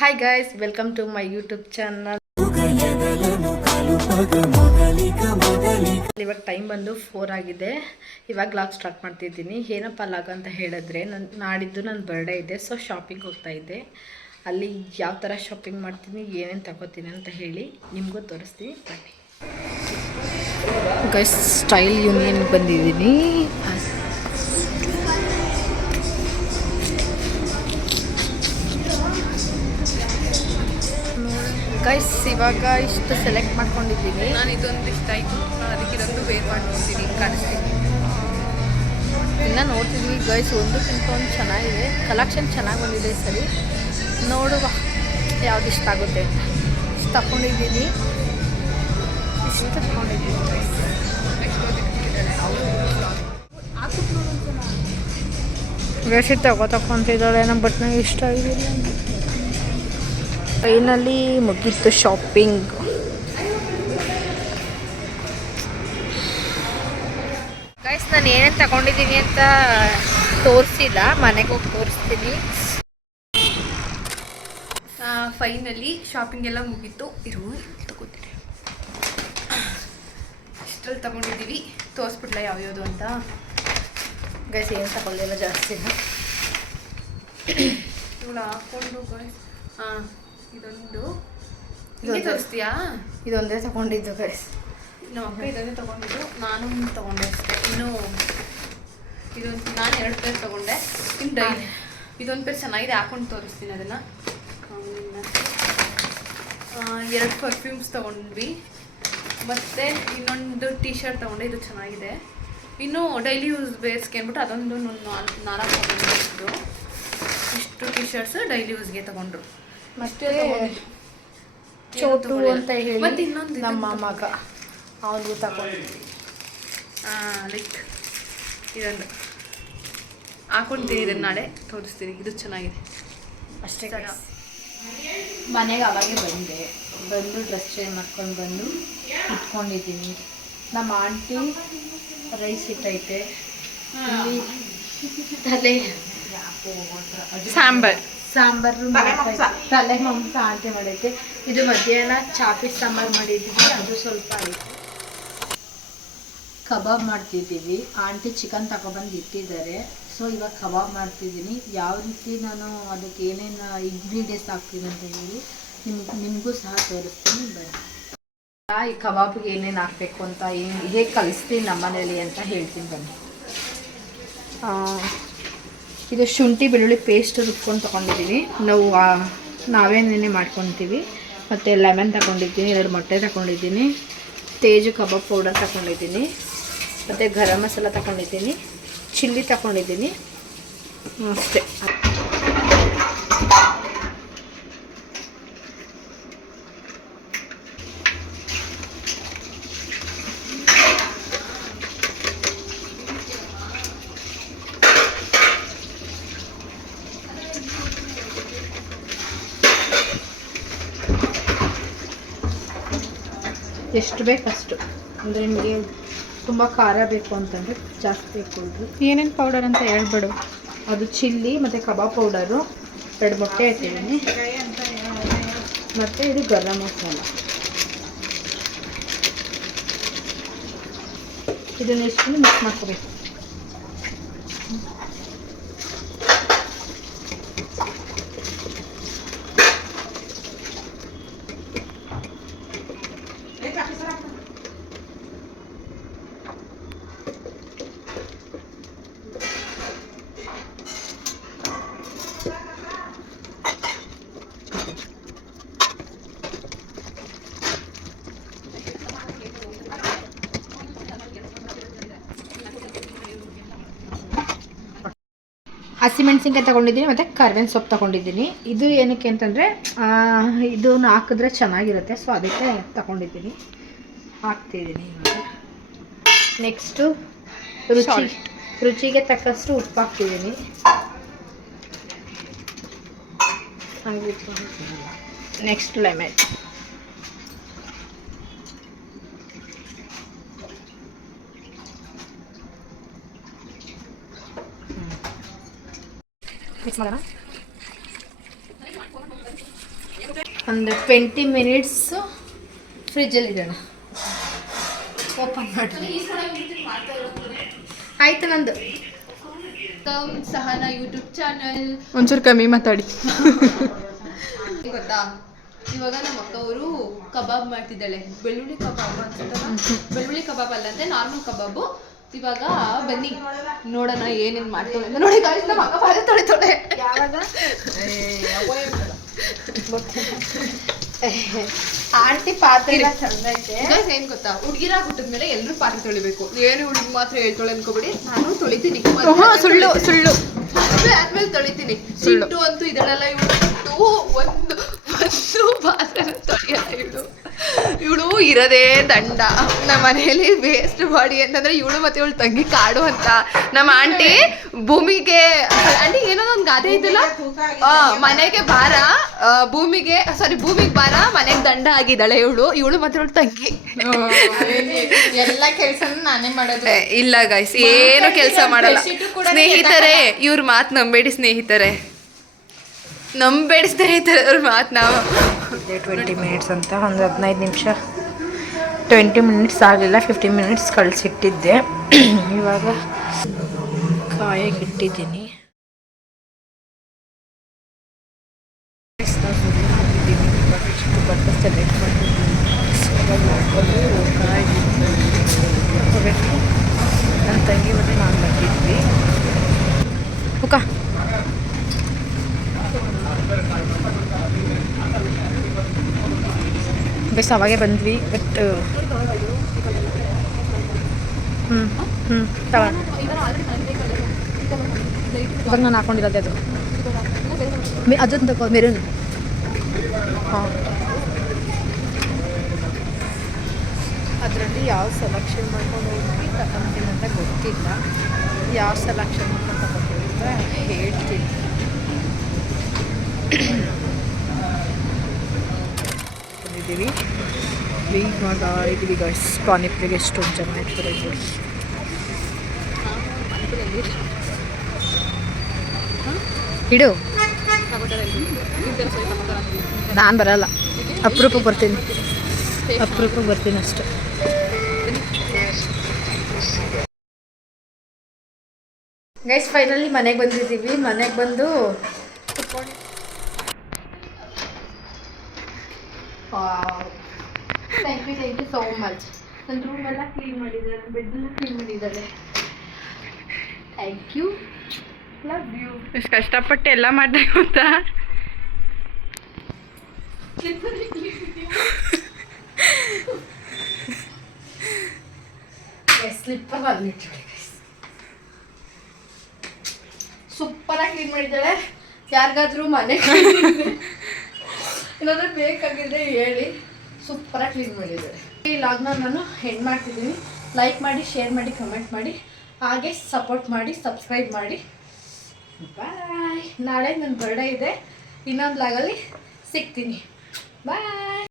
Hi guys, welcome to my YouTube channel. ಇವಾಗ time ಬಂದು 4 ಆಗಿದೆ. ಇವಾಗ ಲಾಗ್ ಸ್ಟಾರ್ಟ್ ಮಾಡ್ತಿದ್ದೀನಿ. ಏನಪ್ಪ ಲಾಗ್ ಅಂತ ಹೇಳಿದ್ರೆ, ನಾಡಿದ್ದು ನನ್ನ ಬರ್ಡೇ ಇದೆ. ಸೊ ಶಾಪಿಂಗ್ ಹೋಗ್ತಾ ಇದ್ದೆ. ಅಲ್ಲಿ ಯಾವ ಥರ ಶಾಪಿಂಗ್ ಮಾಡ್ತೀನಿ, ಏನೇನು ತಗೋತೀನಿ ಅಂತ ಹೇಳಿ ನಿಮಗೂ ತೋರಿಸ್ತೀನಿ ಬನ್ನಿ. ಗೈಸ್, ಸ್ಟೈಲ್ ಯೂನಿಯನ್ ಬಂದಿದ್ದೀನಿ. ಗೈಸ್, ಇವಾಗ ಇಷ್ಟು ಸೆಲೆಕ್ಟ್ ಮಾಡ್ಕೊಂಡಿದ್ದೀನಿ. ನಾನು ಇದೊಂದು ಇಷ್ಟ ಆಯಿತು, ನಾನು ಅದಕ್ಕೆ ಇದೊಂದು ವೇರ್ ಮಾಡ್ಕೊತೀನಿ, ಕಾಣಿಸ್ತೀನಿ. ಇನ್ನು ನೋಡ್ತಿದ್ವಿ ಗೈಸ್, ಒಂದಕ್ಕಿಂತ ಒಂದು ಚೆನ್ನಾಗಿದೆ. ಕಲೆಕ್ಷನ್ ಚೆನ್ನಾಗಿ ಬಂದಿದೆ. ಸರಿ ನೋಡುವ ಯಾವ್ದು ಇಷ್ಟ ಆಗುತ್ತೆ ಅಂತ. ಇಷ್ಟು ತಗೊಂಡಿದ್ದೀನಿ. ಗೈಸ್, ತಗೊತಿದ್ದಾಳೆ ನಮ್ಮ ಬಟ್ ನನಗೆ ಇಷ್ಟ ಆಗಿದೆ. ಫೈನಲಿ ಮುಗೀತು ಶಾಪಿಂಗ್. ಗೈಸ್, ನಾನು ಏನೇನು ತಗೊಂಡಿದ್ದೀನಿ ಅಂತ ತೋರಿಸಿಲ್ಲ, ಮನೆಗೆ ಹೋಗಿ ತೋರಿಸ್ತೀನಿ. ಫೈನಲಿ ಶಾಪಿಂಗ್ ಎಲ್ಲ ಮುಗೀತು. ತಗೋತೀನಿ, ಇಷ್ಟರಲ್ಲಿ ತಗೊಂಡಿದ್ದೀವಿ. ತೋರಿಸ್ಬಿಡ್ಲ ಯಾವ್ಯಾವುದು ಅಂತ. ಗೈಸ್, ಏನು ತಗೊಳ್ಳಿಲ್ಲ ಜಾಸ್ತಿ. ಇವಳು ಹಾಕೊಂಡು ಗೈಸ್, ಇದೊಂದು ತೋರಿಸ್ತೀಯಾ? ಇದೊಂದೇ ತಗೊಂಡಿದ್ದು ಗೈಸ್. ನಮ್ಮ ಅಕ್ಕ ಇದೊಂದೇ ತಗೊಂಡಿದ್ದು, ನಾನು ತಗೊಂಡೆ ಅಷ್ಟೇ. ಇನ್ನು ಇದೊಂದು ನಾನು 2 ಪೇರ್ ತಗೊಂಡೆ. ಇನ್ನು ಡೈಲಿ ಇದೊಂದು ಪೇರ್ ಚೆನ್ನಾಗಿದೆ, ಹಾಕೊಂಡು ತೋರಿಸ್ತೀನಿ ಅದನ್ನು. 2 ಪರ್ಫ್ಯೂಮ್ಸ್ ತೊಗೊಂಡ್ವಿ, ಮತ್ತು ಇನ್ನೊಂದು ಟೀ ಶರ್ಟ್ ತೊಗೊಂಡೆ. ಇದು ಚೆನ್ನಾಗಿದೆ. ಇನ್ನು ಡೈಲಿ ಯೂಸ್ ಬೇಸ್ಗೆ ಅಂದ್ಬಿಟ್ಟು ಅದೊಂದು 4 ತೊಗೊಂಡಿದ್ದು. ಇಷ್ಟು ಟೀ ಶರ್ಟ್ಸ್ ಡೈಲಿ ಯೂಸ್ಗೆ ತೊಗೊಂಡ್ರು. ಮತ್ತೆ ಚೋಟು ಅಂತ ಹೇಳಿ ಮತ್ತೆ ಇನ್ನೊಂದು ನಮ್ಮ ಮಗ ಅವನಿಗೂ ತಗೊಂಡಿದ್ವಿ. ಲೈಕ್ ಇದೊಂದು ಹಾಕೊಂತೀನಿ, ಇದನ್ನು ನಾಳೆ ತೋರಿಸ್ತೀನಿ. ಇದು ಚೆನ್ನಾಗಿದೆ ಅಷ್ಟೇ. ಮನೆಗೆ ಅವಾಗೆ ಬಂದು ಡ್ರೆಸ್ ಚೇಂಜ್ ಮಾಡ್ಕೊಂಡು ಬಂದು ಇಟ್ಕೊಂಡಿದ್ದೀನಿ. ನಮ್ಮ ಆಂಟಿ ರೈಸ್ ಇಟ್ಟೈತೆ, ತಲೆ ಸಾಂಬಾರು ತಲೆ ಮಾಂಸ ಆಂಟಿ ಮಾಡೈತೆ. ಇದು ಮಧ್ಯಾಹ್ನ ಚಾಪಿ ಸಾಂಬಾರು ಮಾಡಿದ್ದೀವಿ, ಅದು ಸ್ವಲ್ಪ ಐತೆ. ಕಬಾಬ್ ಮಾಡ್ತಿದ್ದೀವಿ. ಆಂಟಿ ಚಿಕನ್ ತಗೊಬಂದು ಇಟ್ಟಿದ್ದಾರೆ. ಸೊ ಇವಾಗ ಕಬಾಬ್ ಮಾಡ್ತಿದ್ದೀನಿ. ಯಾವ ರೀತಿ ನಾನು ಅದಕ್ಕೆ ಏನೇನು ಇಂಗ್ರೀಡಿಯೆಂಟ್ಸ್ ಹಾಕ್ತೀನಿ ಅಂತ ಹೇಳಿ ನಿಮಗೂ ಸಹ ತೋರಿಸ್ತೀನಿ ಬನ್ನಿ. ಈ ಕಬಾಬ್ಗೆ ಏನೇನು ಹಾಕಬೇಕು ಅಂತ ಹೇಗೆ ಕಲಿಸ್ತೀನಿ ನಮ್ಮನೇಲಿ ಅಂತ ಹೇಳ್ತೀನಿ ಬನ್ನಿ. ಇದು ಶುಂಠಿ ಬೆಳ್ಳುಳ್ಳಿ ಪೇಸ್ಟ್ ರುಬ್ಕೊಂಡು ತೊಗೊಂಡಿದ್ದೀವಿ. ನಾವೇನೇನೆ ಮಾಡ್ಕೊತೀವಿ. ಮತ್ತು ಲೆಮನ್ ತಗೊಂಡಿದ್ದೀನಿ, 2 ಮೊಟ್ಟೆ ತಗೊಂಡಿದ್ದೀನಿ, ತೇಜು ಕಬಾಬ್ ಪೌಡರ್ ತಗೊಂಡಿದ್ದೀನಿ, ಮತ್ತು ಗರಂ ಮಸಾಲ ತಗೊಂಡಿದ್ದೀನಿ, ಚಿಲ್ಲಿ ತಗೊಂಡಿದ್ದೀನಿ ಅಷ್ಟೇ. ಎಷ್ಟು ಬೇಕಷ್ಟು, ಅಂದರೆ ನಿಮಗೆ ತುಂಬ ಖಾರ ಬೇಕು ಅಂತಂದರೆ ಜಾಸ್ತಿ ಬೇಕುದು. ಏನೇನು ಪೌಡರ್ ಅಂತ ಹೇಳ್ಬಿಡು. ಅದು ಚಿಲ್ಲಿ ಮತ್ತು ಕಬಾಬ್ ಪೌಡರು, 2 ಮೊಟ್ಟೆ ಹಾಕಿದ್ದೀನಿ, ಮತ್ತು ಇದು ಗರಂ ಮಸಾಲ. ಇದನ್ನೆಷ್ಟು ಮಿಕ್ಸ್ ಮಾಡ್ಕೋಬೇಕು. ಹಸಿಮೆಣ್ಸಿನ್ಕಾಯಿ ತೊಗೊಂಡಿದ್ದೀನಿ, ಮತ್ತು ಕರ್ಬೇವಿನ ಸೊಪ್ಪು ತೊಗೊಂಡಿದ್ದೀನಿ. ಇದು ಏನಕ್ಕೆ ಅಂತಂದರೆ ಇದನ್ನು ಹಾಕಿದ್ರೆ ಚೆನ್ನಾಗಿರುತ್ತೆ. ಸೊ ಅದಕ್ಕೆ ತೊಗೊಂಡಿದ್ದೀನಿ, ಹಾಕ್ತಿದ್ದೀನಿ. ನೆಕ್ಸ್ಟು ರುಚಿಗೆ ತಕ್ಕಷ್ಟು ಉಪ್ಪು ಹಾಕ್ತಿದ್ದೀನಿ. Next lemon. ಮಿಕ್ಸ್ ಮಾಡೋಣ. ಒಂದು 20 ಮಿನಿಟ್ಸು ಫ್ರಿಜ್ಜಲ್ಲಿ ಇಡೋಣ. ಓಪನ್ ಮಾಡಿ. ಆಯ್ತು ನಂದು. Sahana YouTube channel. ಒಂಚೂರು ಕಮ್ಮಿ ಮಾತಾಡಿ. ಗೊತ್ತಾ, ಇವಾಗ ನಮ್ಮ ಅಕ್ಕವರು ಕಬಾಬ್ ಮಾಡ್ತಿದ್ದಾಳೆ. ಬೆಳ್ಳುಳ್ಳಿ ಕಬಾಬ್ ಅನ್ಸುತ್ತಲ್ಲ, ಬೆಳ್ಳುಳ್ಳಿ ಕಬಾಬ್ ಅಲ್ಲಂತೆ, ನಾರ್ಮಲ್ ಕಬಾಬು. ಇವಾಗ ಬನ್ನಿ ನೋಡೋಣ ಏನೇನು ಮಾಡ್ತಾಳೆ ಅಂತ. ನೋಡಿ ಗಾಯ್ಸ್, ನಮ್ಮ ಅಕ್ಕ ಪಾತ್ರೆ ತೊಳಿತಾಳೆ. ಆಂಟಿ ಪಾತ್ರೆ ಚಂದ ಐತೆ. ಏನ್ ಗೊತ್ತಾ, ಹುಡುಗಿರಾಗ ಹುಟ್ಟಿದ್ಮೇಲೆ ಎಲ್ಲರೂ ಪಾತ್ರೆ ತೊಳಿಬೇಕು. ಏನು ಹುಡುಗಿ ಮಾತ್ರ ಹೇಳ್ತಾಳೆ ಅನ್ಕೋಬಿಡಿ, ನಾನು ತೊಳಿತೀನಿ. ಸುಳ್ಳು ಸುಳ್ಳು ಆದ್ಮೇಲೆ ತೊಳಿತೀನಿ. ಸಿಟ್ಟು ಅಂತೂ ಇದಳೆಲ್ಲ ಇವಳು ಒಂದು ಪಾತ್ರೆ ತೊಳೆಯಲ್ಲ. ಇವಳು ಇರೋದೇ ದಂಡ. ನಮ್ಮ ಮನೆಯಲ್ಲಿ ವೇಸ್ಟ್ ಬಾಡಿ ಅಂತಂದ್ರೆ ಇವಳು ಮತ್ತೆ ಇವಳು ತಂಗಿ ಕಾಡು ಅಂತ. ನಮ್ಮ ಆಂಟಿ ಭೂಮಿಗೆ, ಆಂಟಿ ಏನೋ ಒಂದು ಗಾದೆ ಇದ್ದಲ್ಲ, ಮನೆಗೆ ಭಾರ, ಭೂಮಿಗೆ ಭಾರ, ಮನೆಗೆ ದಂಡ ಆಗಿದ್ದಾಳೆ ಇವಳು ಮತ್ತೆ ಇವಳು ತಂಗಿ. ಎಲ್ಲ ಕೆಲಸ ನಾನೇ ಮಾಡೋದು. ಇಲ್ಲ ಗೈಸ್, ಏನು ಕೆಲಸ ಮಾಡಲ್ಲ. ಸ್ನೇಹಿತರೆ, ಇವ್ರ ಮಾತು ನಂಬೇಡಿ ಸ್ನೇಹಿತರೆ, ಅವ್ರ ಮಾತು. ನಾವು 20 ಮಿನಿಟ್ಸ್ ಅಂತ ಒಂದು 15 ನಿಮಿಷ, 20 ಮಿನಿಟ್ಸ್ ಆಗಲಿಲ್ಲ, 15 ಮಿನಿಟ್ಸ್ ಕಳಿಸಿಟ್ಟಿದ್ದೆ. ಇವಾಗ ಕಾಯಕ್ಕೆ ಇಟ್ಟಿದ್ದೀನಿ. ಸೆಲೆಕ್ಟ್ ಮಾಡಿದ್ದೀನಿ. ಮಾಡ್ಕೊಂಡು ಹೋಗಬೇಕು. ನನ್ನ ತಂಗಿ ಮತ್ತು ನಾನು ಬಂದಿದ್ವಿ. ಹುಕ್ಕ ಬೇಸ್ ಅವಾಗೆ ಬಂದ್ವಿ. ಬಟ್ ತಗೊಂಡು ಇವಾಗ ನಾನು ಹಾಕೊಂಡಿರೋದೆ ಅದು ಅದನ್ನು ತಗೋ ಮೆರೂನ್. ಹಾಂ, ಅದರಲ್ಲಿ ಯಾವ ಸೆಲೆಕ್ಷನ್ ಮಾಡ್ಕೊಂಡು ಹೋಗಿ ತಗೊಂತೀನಿ ಅಂತ ಗೊತ್ತಿಲ್ಲ. ಯಾವ ಸೆಲೆಕ್ಷನ್ ಮಾಡ್ಕೊಂಡು ತಗೋತೀವಿ ಅಂತ ಹೇಳ್ತೀನಿ. ಬಂದಿದ್ದೀವಿ, ವೆಯ್ಟ್ ಮಾಡ್ತಾ ಇದ್ದೀವಿ ಗೈಸ್. ಪಾನಿಪುರಿಗೆ ಎಷ್ಟೊಂದು ಜನ ಇರ್ತಾರೆ ನೋಡಿ. ಇಡು, ನಾನು ಬರಲ್ಲ, ಅಪರೂಪಕ್ಕೆ ಬರ್ತೀನಿ ಅಷ್ಟೆ. ಗೈಸ್ ಫೈನಲಿ ಮನೆಗೆ ಬಂದಿದ್ದೀವಿ. ಮನೆಗೆ ಬಂದು ಥ್ಯಾಂಕ್ ಯು ಸೋ ಮಚ್. ನನ್ನ ರೂಮ್ ಎಲ್ಲ ಕ್ಲೀನ್ ಮಾಡಿದ್ದಾಳೆ, ಬೆಡ್ ಎಲ್ಲ ಕ್ಲೀನ್ ಮಾಡಿದ್ದಾಳೆ. Thank you, love you. ಎಷ್ಟು ಕಷ್ಟಪಟ್ಟು ಎಲ್ಲ ಮಾಡಿದೆ ಗೊತ್ತಾ. ಸ್ಲಿಪ್ಪರ್ ಬಂದ್ಬಿಟ್ಟು ಸೂಪರಾಗಿ ಕ್ಲೀನ್ ಮಾಡಿದ್ದಾಳೆ. ಯಾರಿಗಾದ್ರೂ ಮನೆ ಏನಾದರೂ ಬೇಕಾಗಿದ್ರೆ ಹೇಳಿ, ಸೂಪರಾಗಿ ಕ್ಲೀನ್ ಮಾಡಿದ್ದಾರೆ. ಈ ಲಾಗ್ನ ನಾನು ಎಂಡ್ ಮಾಡ್ತಿದ್ದೀನಿ. ಲೈಕ್ ಮಾಡಿ, ಶೇರ್ ಮಾಡಿ, ಕಮೆಂಟ್ ಮಾಡಿ, ಹಾಗೆ ಸಪೋರ್ಟ್ ಮಾಡಿ, ಸಬ್ಸ್ಕ್ರೈಬ್ ಮಾಡಿ. ಬಾಯ್. ನಾಳೆ ನನ್ನ ಬರ್ಡೇ ಇದೆ. ಇನ್ನೊಂದು ಲಾಗಲ್ಲಿ ಸಿಗ್ತೀನಿ. ಬಾಯ್.